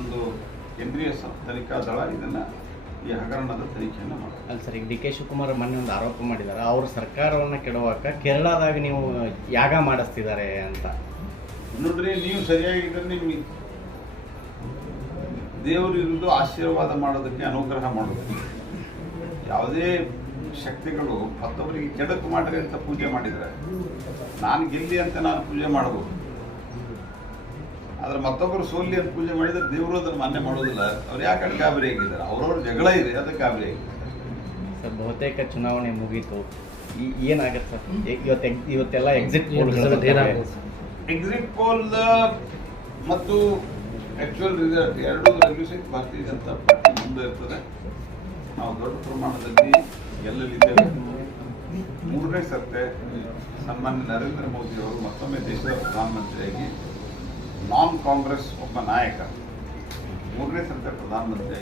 ಒಂದು ಕೇಂದ್ರೀಯ ತನಿಖಾ ದಳ ಇದನ್ನು ಈ ಹಗರಣದ ತನಿಖೆಯನ್ನು ಮಾಡ್ತಾರೆ. ಅಲ್ಲ ಸರ್ ಈಗ ಡಿ ಕೆ ಶಿವಕುಮಾರ್ ಮೊನ್ನೆ ಒಂದು ಆರೋಪ ಮಾಡಿದ್ದಾರೆ. ಅವರು ಸರ್ಕಾರವನ್ನು ಕೆಡವಾಕ ಕೇರಳದಾಗ ನೀವು ಯಾಗ ಮಾಡಿಸ್ತಿದ್ದಾರೆ ಅಂತ. ನೋಡ್ರಿ ನೀವು ಸರಿಯಾಗಿದ್ದರೆ ನಿಮಗೆ ದೇವರು ಇರುವುದು ಆಶೀರ್ವಾದ ಮಾಡೋದಕ್ಕೆ ಅನುಗ್ರಹ ಮಾಡೋದಕ್ಕೆ ಯಾವುದೇ ಶಕ್ತಿಗಳು ಮತ್ತೊಬ್ಬರಿಗೆ ಕೆಡಕು ಮಾಡಿರಿ ಅಂತ ಪೂಜೆ ಮಾಡಿದರೆ ನಾನು ಗೆಲ್ಲಿ ಅಂತ ನಾನು ಪೂಜೆ ಮಾಡಬಹುದು ಆದ್ರೆ ಮತ್ತೊಬ್ಬರು ಸೋಲಿ ಅಂತ ಪೂಜೆ ಮಾಡಿದ್ರೆ ದೇವರು ಅದನ್ನು ಮಾನ್ಯ ಮಾಡೋದಿಲ್ಲ. ಅವ್ರು ಯಾಕೆ ಗಾಬರಿ ಆಗಿದ್ದಾರೆ? ಅವ್ರವ್ರ ಜಗಳ ಇದೆ ಅದಕ್ಕೆ ಗಾಬರಿ ಆಗಿದ್ದಾರೆ ಸರ್ ಬಹುತೇಕ ಚುನಾವಣೆ ಮುಗೀತು. ಈ ಏನಾಗತ್ತೆ ಇವತ್ತು ಇವತ್ತೆಲ್ಲ ಎಕ್ಸಿಟ್ ಎಕ್ಸಿಟ್ ಪೋಲ್ ಮತ್ತು ಆಕ್ಚುಯಲ್ ರಿಸಲ್ಟ್ ಎರಡೂ ರೆಗ್ಯುಲೇಷನ್ ಭಾರತೀಯ ಜನತಾ ಪಾರ್ಟಿ ಮುಂದೆ ಇರ್ತದೆ. ನಾವು ದೊಡ್ಡ ಪ್ರಮಾಣದಲ್ಲಿ ಗೆಲ್ಲಲಿದ್ದೇವೆ. ಮೂರನೇ ಸರ್ತೆ ಸನ್ಮಾನ್ಯ ನರೇಂದ್ರ ಮೋದಿ ಅವರು ಮತ್ತೊಮ್ಮೆ ದೇಶದ ಪ್ರಧಾನಮಂತ್ರಿಯಾಗಿ ನಾನ್ ಕಾಂಗ್ರೆಸ್ ಒಬ್ಬ ನಾಯಕ. ಮೂರನೇ ಸರ್ತೆ ಪ್ರಧಾನಮಂತ್ರಿ